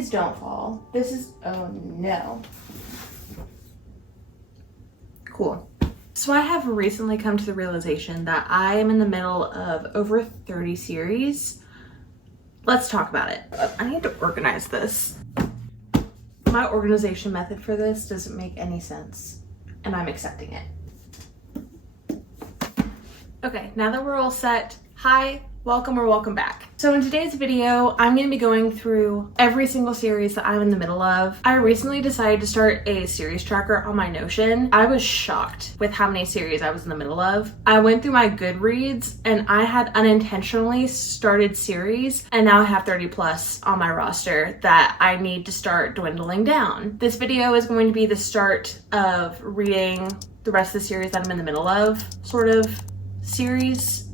Please don't fall. This is, oh no. Cool. So I have recently come to the realization that I am in the middle of over 30 series. Let's talk about it. I need to organize this. My organization method for this doesn't make any sense, and I'm accepting it. Okay, now that we're all set, hi, welcome or welcome back. So in today's video, I'm going to be going through every single series that I'm in the middle of. I recently decided to start a series tracker on my Notion. I was shocked with how many series I was in the middle of. I went through my Goodreads and I had unintentionally started series, and now I have 30 plus on my roster that I need to start dwindling down. This video is going to be the start of reading the rest of the series that I'm in the middle of, sort of series.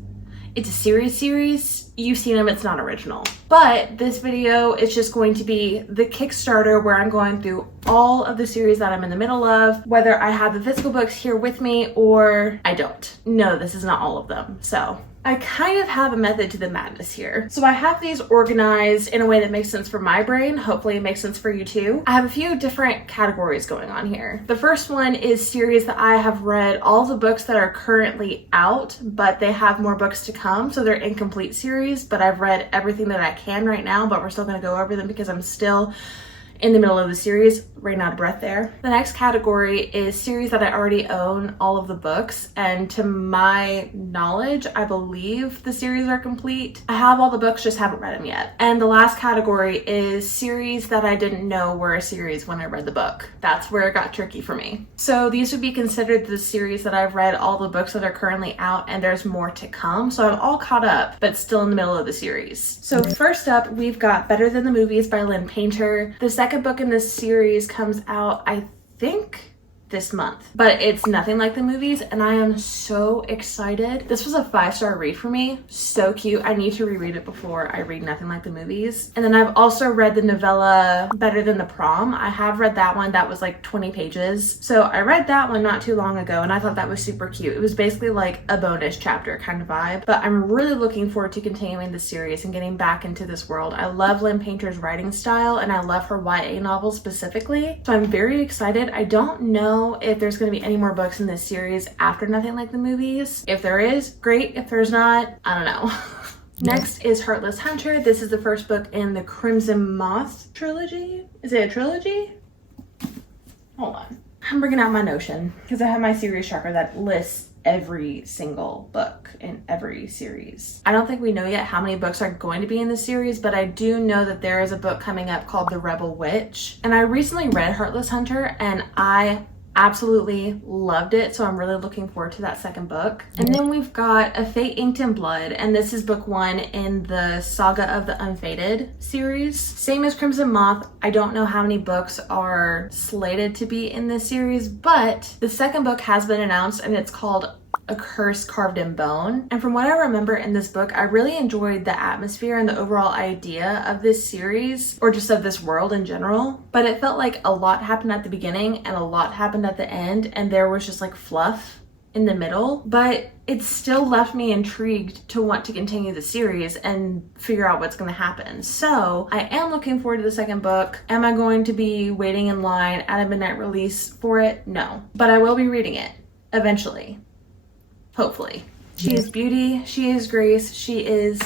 It's a series. You've seen them, it's not original. But this video is just going to be the Kickstarter where I'm going through all of the series that I'm in the middle of, whether I have the physical books here with me or I don't. No, this is not all of them. So I kind of have a method to the madness here. So I have these organized in a way that makes sense for my brain. Hopefully it makes sense for you too. I have a few different categories going on here. The first one is series that I have read all the books that are currently out, but they have more books to come. So they're incomplete series, but I've read everything that I can right now, but we're still gonna go over them because I'm still in the middle of the series, ran out of breath there. The next category is series that I already own all of the books, and to my knowledge, I believe the series are complete. I have all the books, just haven't read them yet. And the last category is series that I didn't know were a series when I read the book. That's where it got tricky for me. So these would be considered the series that I've read all the books that are currently out, and there's more to come. So I'm all caught up, but still in the middle of the series. So first up, we've got Better Than the Movies by Lynn Painter. The second book in this series comes out, I think, this month, but it's nothing like the movies, and I am so excited. This was a 5-star read for me. So cute. I need to reread it before I read Nothing Like the Movies. And then I've also read the novella Better Than the Prom. I have read that one. That was like 20 pages. So I read that one not too long ago, and I thought that was super cute. It was basically like a bonus chapter kind of vibe, but I'm really looking forward to continuing the series and getting back into this world. I love Lynn Painter's writing style, and I love her YA novels specifically. So I'm very excited. I don't know if there's going to be any more books in this series after Nothing Like the Movies. If there is, great. If there's not, I don't know. Next is Heartless Hunter. This is the first book in the Crimson Moth trilogy. Is it a trilogy? Hold on. I'm bringing out my Notion because I have my series tracker that lists every single book in every series. I don't think we know yet how many books are going to be in the series, but I do know that there is a book coming up called The Rebel Witch. And I recently read Heartless Hunter and I absolutely loved it, so I'm really looking forward to that second book. And then we've got A Fate Inked in Blood, and this is book 1 in the Saga of the Unfated series. Same as Crimson Moth, I don't know how many books are slated to be in this series, but the second book has been announced, and it's called A Curse Carved in Bone. And from what I remember in this book, I really enjoyed the atmosphere and the overall idea of this series, or just of this world in general. But it felt like a lot happened at the beginning and a lot happened at the end, and there was just like fluff in the middle. But it still left me intrigued to want to continue the series and figure out what's going to happen. So I am looking forward to the second book. Am I going to be waiting in line at a midnight release for it? No. But I will be reading it eventually. Hopefully. She is beauty, she is grace, she is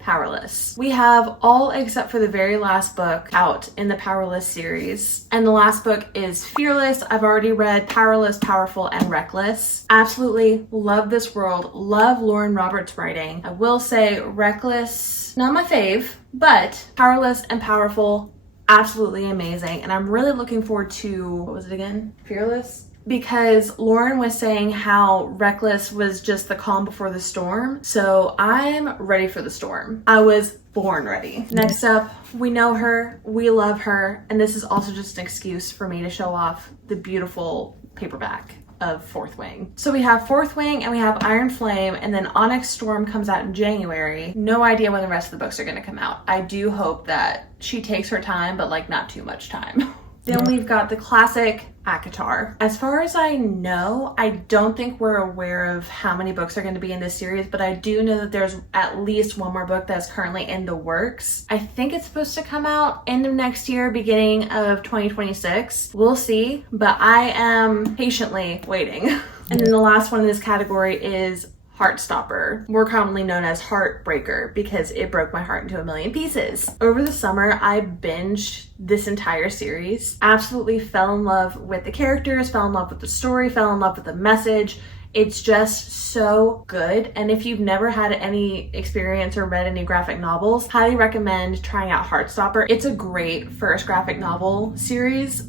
powerless. We have all except for the very last book out in the Powerless series. And the last book is Fearless. I've already read Powerless, Powerful, and Reckless. Absolutely love this world. Love Lauren Roberts' writing. I will say Reckless, not my fave, but Powerless and Powerful, absolutely amazing. And I'm really looking forward to, what was it again? Fearless? Because Lauren was saying how Reckless was just the calm before the storm. So I'm ready for the storm. I was born ready. Next up, we know her, we love her, and this is also just an excuse for me to show off the beautiful paperback of Fourth Wing. So we have Fourth Wing and we have Iron Flame, and then Onyx Storm comes out in January. No idea when the rest of the books are going to come out. I do hope that she takes her time, but like not too much time. Then we've got the classic ACOTAR. As far as I know, I don't think we're aware of how many books are going to be in this series, but I do know that there's at least one more book that's currently in the works. I think it's supposed to come out end of next year, beginning of 2026. We'll see, but I am patiently waiting. And then the last one in this category is Heartstopper, more commonly known as Heartbreaker, because it broke my heart into a million pieces. Over the summer, I binged this entire series, absolutely fell in love with the characters, fell in love with the story, fell in love with the message. It's just so good. And if you've never had any experience or read any graphic novels, highly recommend trying out Heartstopper. It's a great first graphic novel series.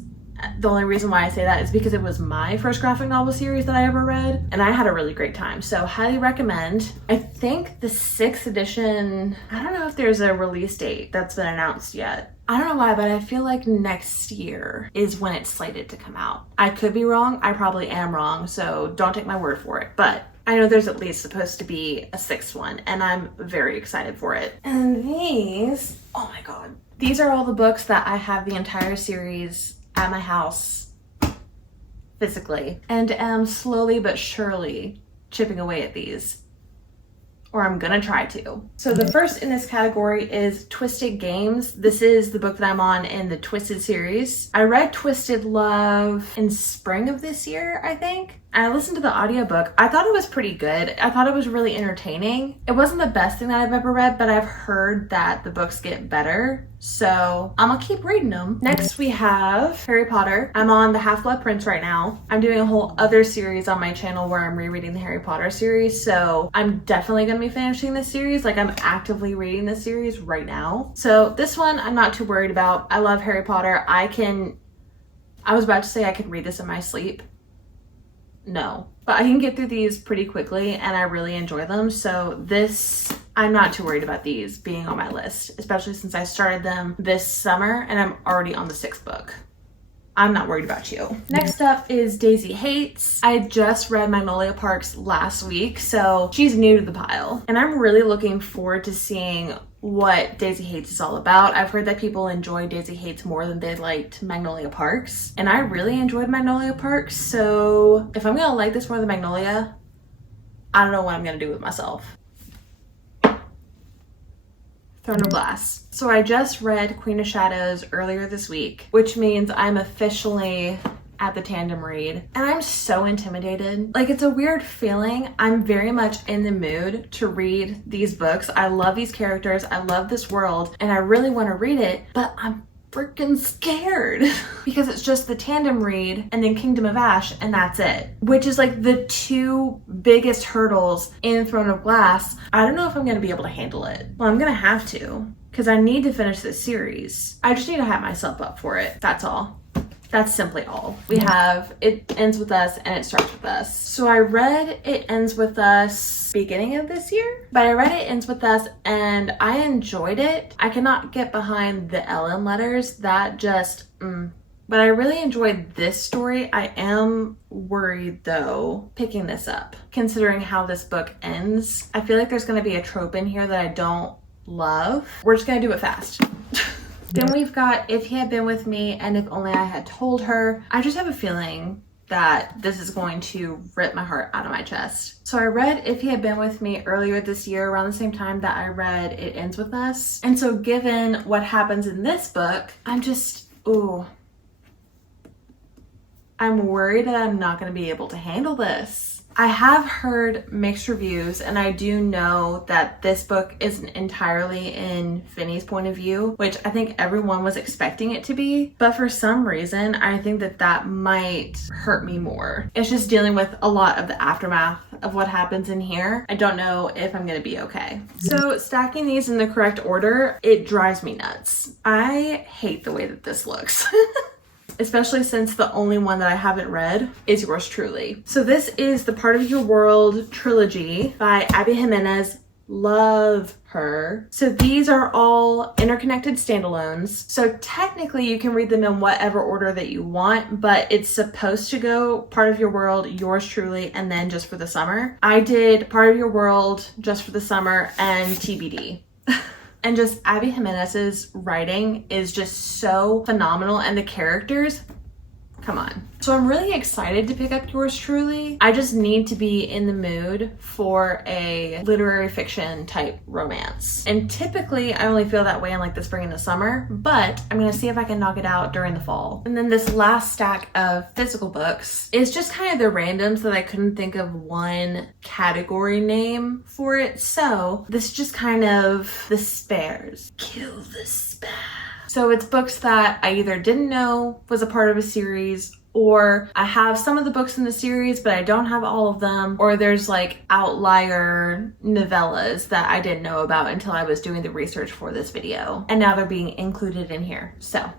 The only reason why I say that is because it was my first graphic novel series that I ever read, and I had a really great time, so highly recommend. I think the 6th edition, I don't know if there's a release date that's been announced yet. I don't know why, but I feel like next year is when it's slated to come out. I could be wrong, I probably am wrong, so don't take my word for it, but I know there's at least supposed to be a 6th one, and I'm very excited for it. And these, oh my god. These are all the books that I have the entire series at my house physically, and am slowly but surely chipping away at these, or I'm gonna try to. So the first in this category is Twisted Games. This is the book that I'm on in the Twisted series. I read Twisted Love in spring of this year, I think. And I listened to the audiobook. I thought it was pretty good. I thought it was really entertaining. It wasn't the best thing that I've ever read, but I've heard that the books get better, so I'm gonna keep reading them. Next we have Harry Potter. I'm on the Half-Blood Prince right now. I'm doing a whole other series on my channel where I'm rereading the Harry Potter series, so I'm definitely gonna be finishing this series. Like, I'm actively reading this series right now. So this one I'm not too worried about. I love Harry Potter. I was about to say I could read this in my sleep. No, but I can get through these pretty quickly and I really enjoy them. So this, I'm not too worried about these being on my list, especially since I started them this summer and I'm already on the 6th book. I'm not worried about you. Next up is Daisy Hates. I just read Magnolia Parks last week, so she's new to the pile. And I'm really looking forward to seeing what Daisy Hates is all about. I've heard that people enjoy Daisy Hates more than they liked Magnolia Parks, and I really enjoyed Magnolia Parks, so if I'm gonna like this more than Magnolia, I don't know what I'm gonna do with myself. Throne of Glass. So I just read Queen of Shadows earlier this week, which means I'm officially at the tandem read, and I'm so intimidated. Like, it's a weird feeling. I'm very much in the mood to read these books. I love these characters, I love this world, and I really want to read it, but I'm freaking scared because it's just the tandem read and then Kingdom of Ash, and that's it, which is like the 2 biggest hurdles in Throne of Glass. I don't know if I'm going to be able to handle it. Well, I'm going to have to, because I need to finish this series. I just need to hype myself up for it. That's all. That's simply all. We have It Ends With Us and It Starts With Us. So I read It Ends With Us beginning of this year, but I read It Ends With Us and I enjoyed it. I cannot get behind the Ellen letters. That just, But I really enjoyed this story. I am worried though, picking this up, considering how this book ends. I feel like there's gonna be a trope in here that I don't love. We're just gonna do it fast. Then we've got If He Had Been With Me and If Only I Had Told Her. I just have a feeling that this is going to rip my heart out of my chest. So I read If He Had Been With Me earlier this year, around the same time that I read It Ends With Us. And so given what happens in this book, I'm just, I'm worried that I'm not going to be able to handle this. I have heard mixed reviews, and I do know that this book isn't entirely in Finney's point of view, which I think everyone was expecting it to be. But for some reason, I think that that might hurt me more. It's just dealing with a lot of the aftermath of what happens in here. I don't know if I'm gonna be okay. So stacking these in the correct order, it drives me nuts. I hate the way that this looks. Especially since the only one that I haven't read is yours truly. So this is the Part of Your World trilogy by Abby Jimenez. Love her. So these are all interconnected standalones. So technically you can read them in whatever order that you want, but it's supposed to go Part of Your World, yours truly, and then Just for the Summer. I did Part of Your World, Just for the Summer, and TBD. And just Abby Jimenez's writing is just so phenomenal, and the characters, come on. So I'm really excited to pick up Yours Truly. I just need to be in the mood for a literary fiction type romance. And typically I only feel that way in like the spring and the summer, but I'm gonna see if I can knock it out during the fall. And then this last stack of physical books is just kind of the randoms that I couldn't think of one category name for it. So this is just kind of the spares. Kill the spares. So it's books that I either didn't know was a part of a series, or I have some of the books in the series, but I don't have all of them, or there's like outlier novellas that I didn't know about until I was doing the research for this video. And now they're being included in here. So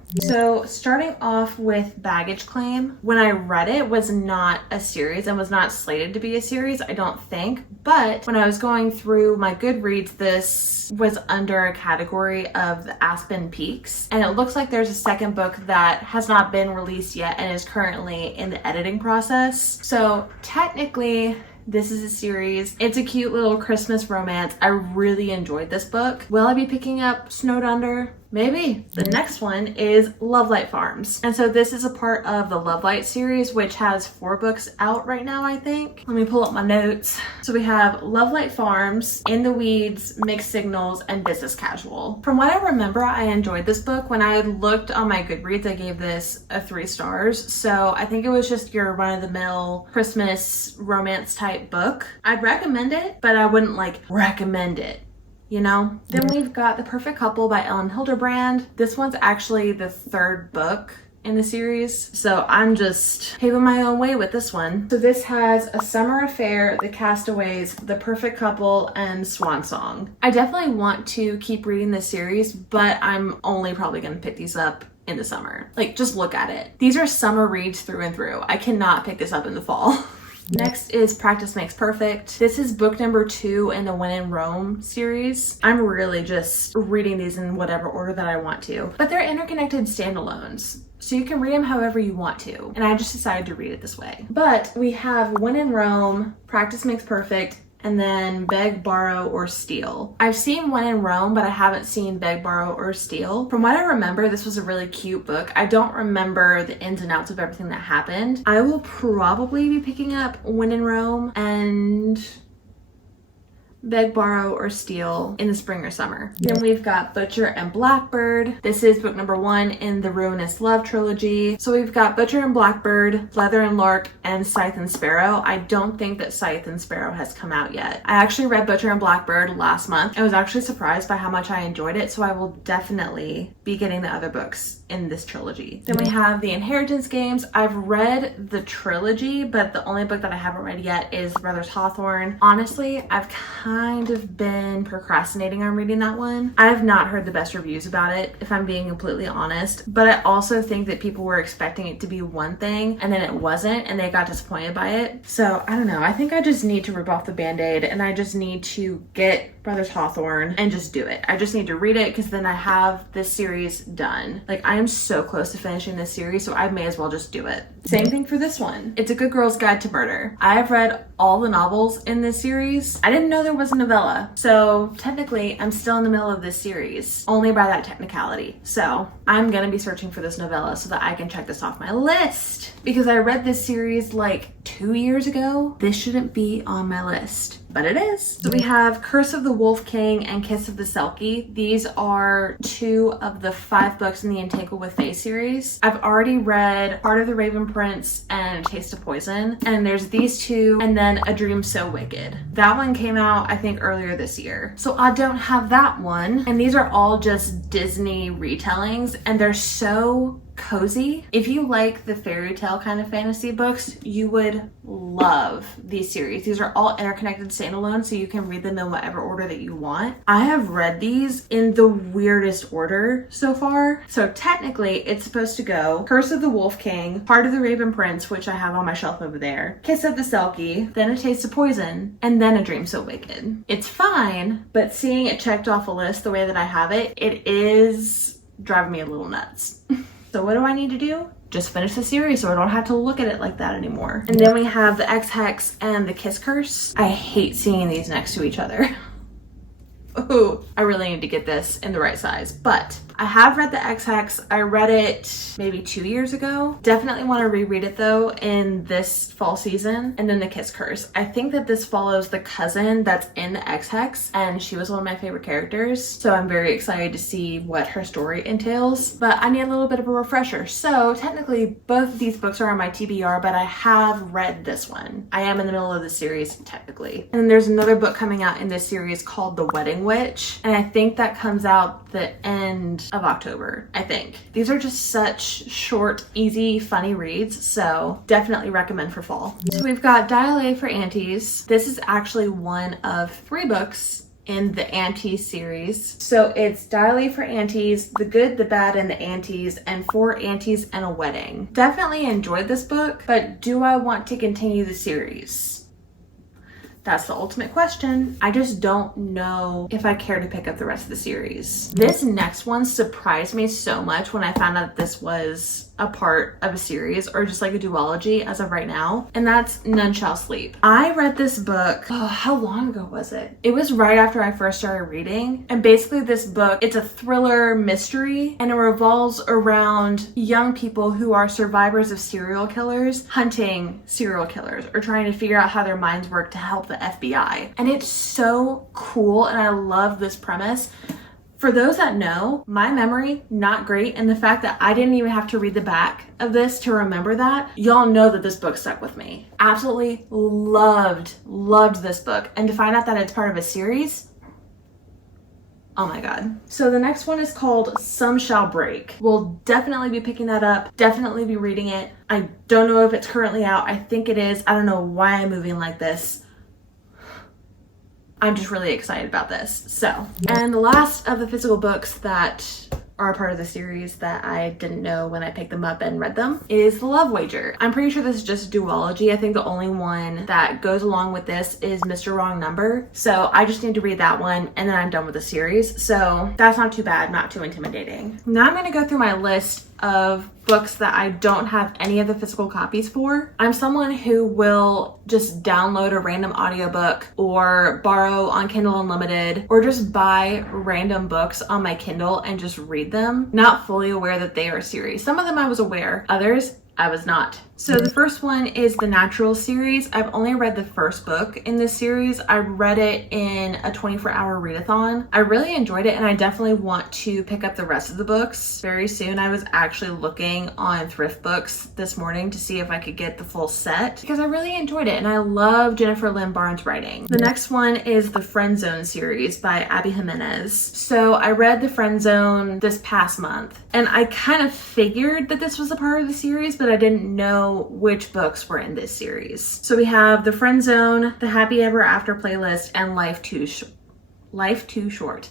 starting off with Baggage Claim, when I read it was not a series and was not slated to be a series, I don't think. But when I was going through my Goodreads, this was under a category of the Aspen Peaks. And it looks like there's a second book that has not been released yet and is currently in the editing process. So technically, this is a series. It's a cute little Christmas romance. I really enjoyed this book. Will I be picking up Snowed Under? Maybe. The next one is Lovelight Farms. And so this is a part of the Lovelight series, which has 4 books out right now, I think. Let me pull up my notes. So we have Lovelight Farms, In the Weeds, Mixed Signals, and Business Casual. From what I remember, I enjoyed this book. When I looked on my Goodreads, I gave this a 3 stars. So I think it was just your run-of-the-mill Christmas romance type book. I'd recommend it, but I wouldn't like recommend it. You know? Then we've got The Perfect Couple by Ellen Hilderbrand. This one's actually the 3rd book in the series, so I'm just paving my own way with this one. So this has A Summer Affair, The Castaways, The Perfect Couple, and Swan Song. I definitely want to keep reading this series, but I'm only probably gonna pick these up in the summer. Like, just look at it. These are summer reads through and through. I cannot pick this up in the fall. Next is Practice Makes Perfect. This is book number 2 in the When in Rome series. I'm really just reading these in whatever order that I want to, but they're interconnected standalones, so you can read them however you want to, and I just decided to read it this way. But we have When in Rome, Practice Makes Perfect, and then Beg, Borrow, or Steal. I've seen When in Rome, but I haven't seen Beg, Borrow, or Steal. From what I remember, this was a really cute book. I don't remember the ins and outs of everything that happened. I will probably be picking up When in Rome and Beg, Borrow, or Steal in the spring or summer. Then we've got Butcher and Blackbird. This is book number 1 in the Ruinous Love trilogy. So we've got Butcher and Blackbird, Leather and Lark, and Scythe and Sparrow. I don't think that Scythe and Sparrow has come out yet. I actually read Butcher and Blackbird last month. I was actually surprised by how much I enjoyed it, so I will definitely be getting the other books in this trilogy. Then we have The Inheritance Games. I've read the trilogy, but the only book that I haven't read yet is Brothers Hawthorne. Honestly, I've kind of been procrastinating on reading that one. I have not heard the best reviews about it, if I'm being completely honest, but I also think that people were expecting it to be one thing and then it wasn't, and they got disappointed by it. So I don't know. I think I just need to rip off the band-aid, and I just need to get Brothers Hawthorne and just do it. I just need to read it, because then I have this series done. Like, I am so close to finishing this series, so I may as well just do it. Same thing for this one. It's A Good Girl's Guide to Murder. I have read all the novels in this series. I didn't know there was a novella, so technically I'm still in the middle of this series, only by that technicality. So I'm gonna be searching for this novella so that I can check this off my list, because I read this series like 2 years ago. This shouldn't be on my list, but it is. So we have Curse of the Wolf King and Kiss of the Selkie. These are 2 of the 5 books in the Entangled with Fae series. I've already read Heart of the Raven Prince and Taste of Poison, and there's these 2, and then A Dream So Wicked. That one came out, I think, earlier this year. So I don't have that one. And these are all just Disney retellings, and they're so cozy. If you like the fairy tale kind of fantasy books, you would love these series. These are all interconnected standalone, so you can read them in whatever order that you want. I have read these in the weirdest order so far. So technically it's supposed to go Curse of the Wolf King, Heart of the Raven Prince, which I have on my shelf over there, Kiss of the Selkie, then A Taste of Poison, and then A Dream So Wicked. It's fine, but seeing it checked off a list the way that I have it, it is driving me a little nuts. So what do I need to do? Just finish the series so I don't have to look at it like that anymore. And then we have The Ex Hex and The Kiss Curse. I hate seeing these next to each other. Ooh, I really need to get this in the right size. But I have read the Ex-Hex. I read it maybe 2 years ago. Definitely want to reread it though in this fall season. And then The Kiss Curse. I think that this follows the cousin that's in the Ex-Hex, and she was one of my favorite characters. So I'm very excited to see what her story entails. But I need a little bit of a refresher. So technically both of these books are on my TBR, but I have read this one. I am in the middle of the series technically. And then there's another book coming out in this series called The Wedding Witch, and I think that comes out the end of October, I think. These are just such short, easy, funny reads, so definitely recommend for fall. So we've got Dial A for Aunties. This is actually one of 3 books in the Aunties series. So it's Dial A for Aunties, The Good, the Bad, and the Aunties, and 4 Aunties and a Wedding. Definitely enjoyed this book, but do I want to continue the series? That's the ultimate question. I just don't know if I care to pick up the rest of the series. This next one surprised me so much when I found out this was a part of a series, or just like a duology as of right now, and that's None Shall Sleep. I read this book, how long ago was it? It was right after I first started reading, and basically this book, it's a thriller mystery, and it revolves around young people who are survivors of serial killers hunting serial killers, or trying to figure out how their minds work to help the FBI. And it's so cool, and I love this premise. For those that know, my memory, not great, and the fact that I didn't even have to read the back of this to remember that, y'all know that this book stuck with me. Absolutely loved this book. And to find out that it's part of a series, oh my God. So the next one is called Some Shall Break. We'll definitely be picking that up, definitely be reading it. I don't know if it's currently out. I think it is. I don't know why I'm moving like this. I'm just really excited about this. So, and the last of the physical books that are a part of the series that I didn't know when I picked them up and read them is The Love Wager. I'm pretty sure this is just a duology. I think the only one that goes along with this is Mr. Wrong Number. So I just need to read that one and then I'm done with the series. So that's not too bad, not too intimidating. Now I'm gonna go through my list of books that I don't have any of the physical copies for. I'm someone who will just download a random audiobook or borrow on Kindle Unlimited or just buy random books on my Kindle and just read them, not fully aware that they are a series. Some of them I was aware, others I was not. So the first one is the Natural series. I've only read the first book in this series. I read it in a 24-hour readathon. I really enjoyed it and I definitely want to pick up the rest of the books very soon. I was actually looking on Thrift Books this morning to see if I could get the full set because I really enjoyed it and I love Jennifer Lynn Barnes' writing. The next one is the Friend Zone series by Abby Jimenez. So I read the Friend Zone this past month and I kind of figured that this was a part of the series, but I didn't know which books were in this series. So we have The Friend Zone, The Happy Ever After Playlist, and Life's Too Short.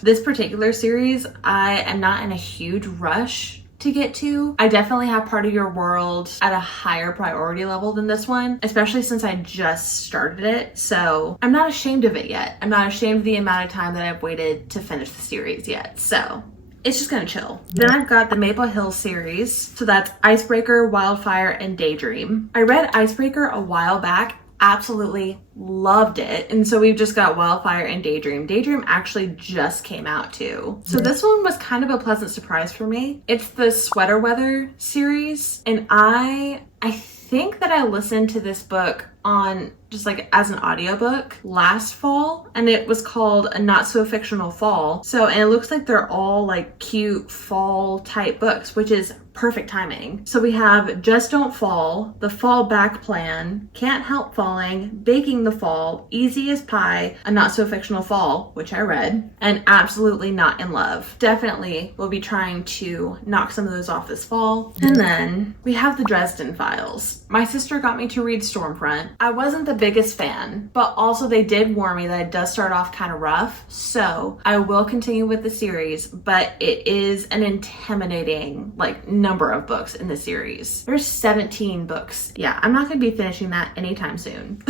This particular series, I am not in a huge rush to get to. I definitely have Part of Your World at a higher priority level than this one, especially since I just started it. So I'm not ashamed of it yet. I'm not ashamed of the amount of time that I've waited to finish the series yet. So it's just gonna chill. Then I've got the Maple Hill series. So that's Icebreaker, Wildfire, and Daydream. I read Icebreaker a while back, absolutely loved it. And so we've just got Wildfire and Daydream. Daydream actually just came out too. So this one was kind of a pleasant surprise for me. It's the Sweater Weather series. And I think that I listened to this book on just like as an audiobook last fall and it was called A Not So Fictional Fall. So, and it looks like they're all like cute fall type books, which is perfect timing. So we have Just Don't Fall, The Fall Back Plan, Can't Help Falling, Baking the Fall, Easy as Pie, A Not So Fictional Fall, which I read, and Absolutely Not in Love. Definitely will be trying to knock some of those off this fall. And then we have the Dresden Files. My sister got me to read Stormfront. I wasn't the biggest fan, but also they did warn me that it does start off kind of rough. So I will continue with the series, but it is an intimidating like number of books in the series. There's 17 books. Yeah, I'm not gonna be finishing that anytime soon,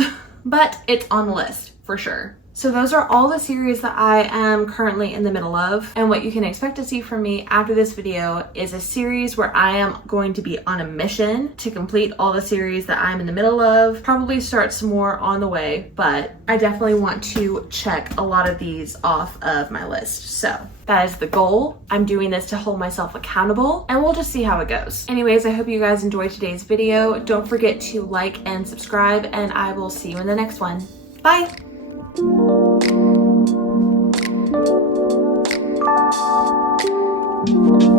but it's on the list for sure. So those are all the series that I am currently in the middle of, and what you can expect to see from me after this video is a series where I am going to be on a mission to complete all the series that I'm in the middle of, probably start some more on the way, but I definitely want to check a lot of these off of my list. So that is the goal. I'm doing this to hold myself accountable, and we'll just see how it goes. Anyways, I hope you guys enjoyed today's video. Don't forget to like and subscribe, and I will see you in the next one. Bye! Thank you.